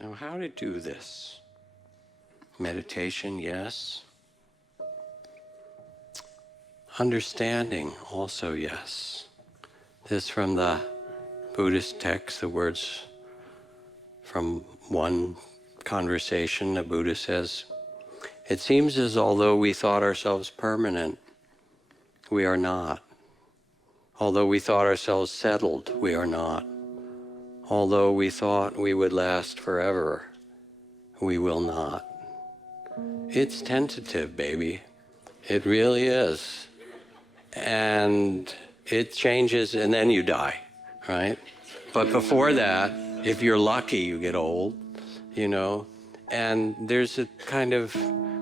Now, how to do this? Meditation, yes. Understanding, also yes. This from the Buddhist text, the words from one conversation, the Buddha says, "It seems as although we thought ourselves permanent, we are not. Although we thought ourselves settled, we are not. Although we thought we would last forever, we will not." It's tentative, baby. It really is. And it changes and then you die, right? But before that, if you're lucky, you get old, and there's a kind of,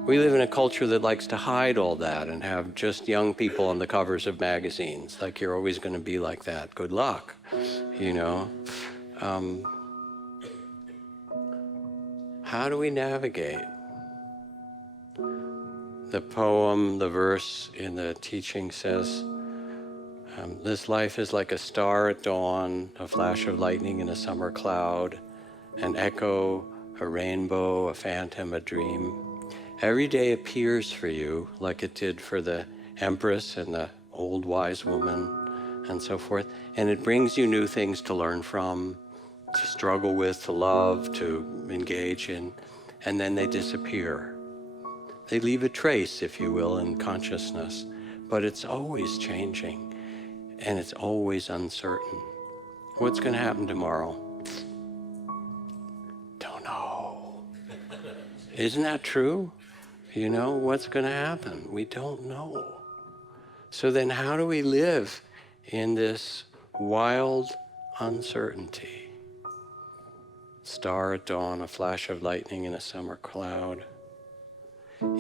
we live in a culture that likes to hide all that and have just young people on the covers of magazines, like you're always going to be like that. Good luck, How do we navigate? The poem, the verse in the teaching says, this life is like a star at dawn, a flash of lightning in a summer cloud, an echo, a rainbow, a phantom, a dream. Every day appears for you like it did for the Empress and the old wise woman and so forth. And it brings you new things to learn from, to struggle with, to love, to engage in, and then they disappear. They leave a trace, if you will, in consciousness, but it's always changing and it's always uncertain. What's going to happen tomorrow? Don't know. Isn't that true? What's going to happen? We don't know. So then how do we live in this wild uncertainty? Star at dawn, a flash of lightning in a summer cloud.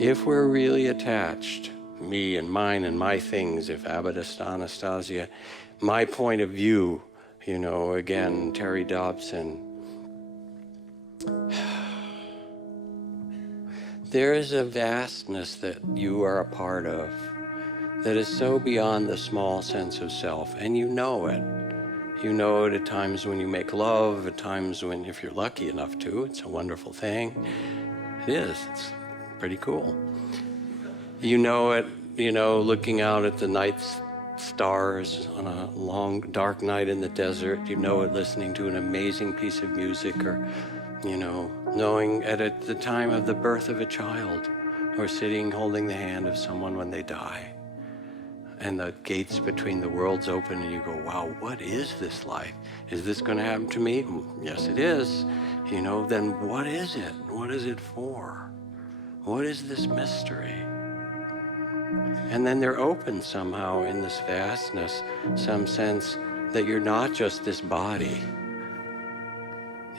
If we're really attached, me and mine and my things, if Abbot Anastasia, my point of view, again, Terry Dobson, there is a vastness that you are a part of that is so beyond the small sense of self, and you know it. You know it at times when you make love, at times when, if you're lucky enough to, it's a wonderful thing. It is. It's pretty cool. You know it, looking out at the night stars on a long, dark night in the desert. You know it listening to an amazing piece of music, or, knowing at the time of the birth of a child, or sitting holding the hand of someone when they die. And the gates between the worlds open and you go, wow, what is this life? Is this going to happen to me? Yes, it is. Then what is it? What is it for? What is this mystery? And then they're open somehow in this vastness, some sense that you're not just this body.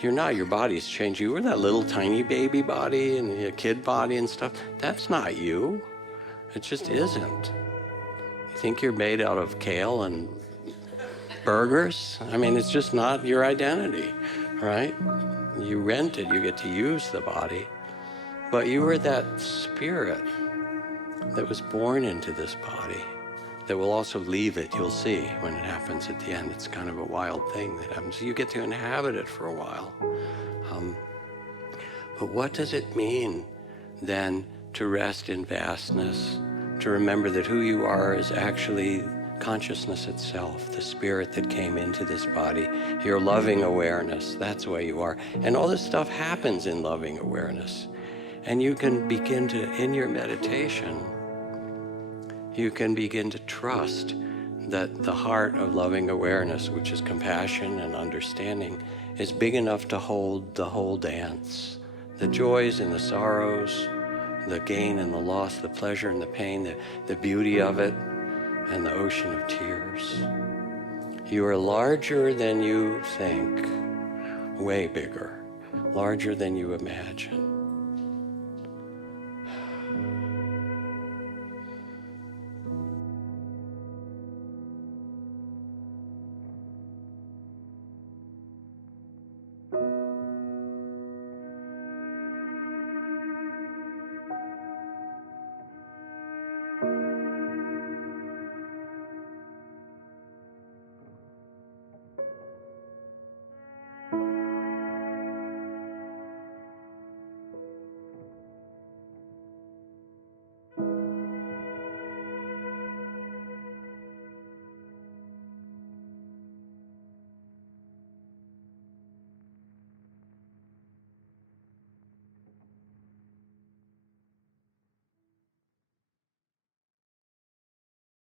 You're not, your body's changed. You were that little tiny baby body and a kid body and stuff. That's not you. It just isn't. You think you're made out of kale and burgers? It's just not your identity, right? You rent it, you get to use the body. But you were that spirit that was born into this body that will also leave it. You'll see when it happens at the end. It's kind of a wild thing that happens. You get to inhabit it for a while. But what does it mean then to rest in vastness, to remember that who you are is actually consciousness itself, the spirit that came into this body, your loving awareness, that's where you are. And all this stuff happens in loving awareness. And you can begin to, in your meditation, you can begin to trust that the heart of loving awareness, which is compassion and understanding, is big enough to hold the whole dance. The joys and the sorrows, the gain and the loss, the pleasure and the pain, the beauty of it, and the ocean of tears. You are larger than you think, way bigger, larger than you imagine.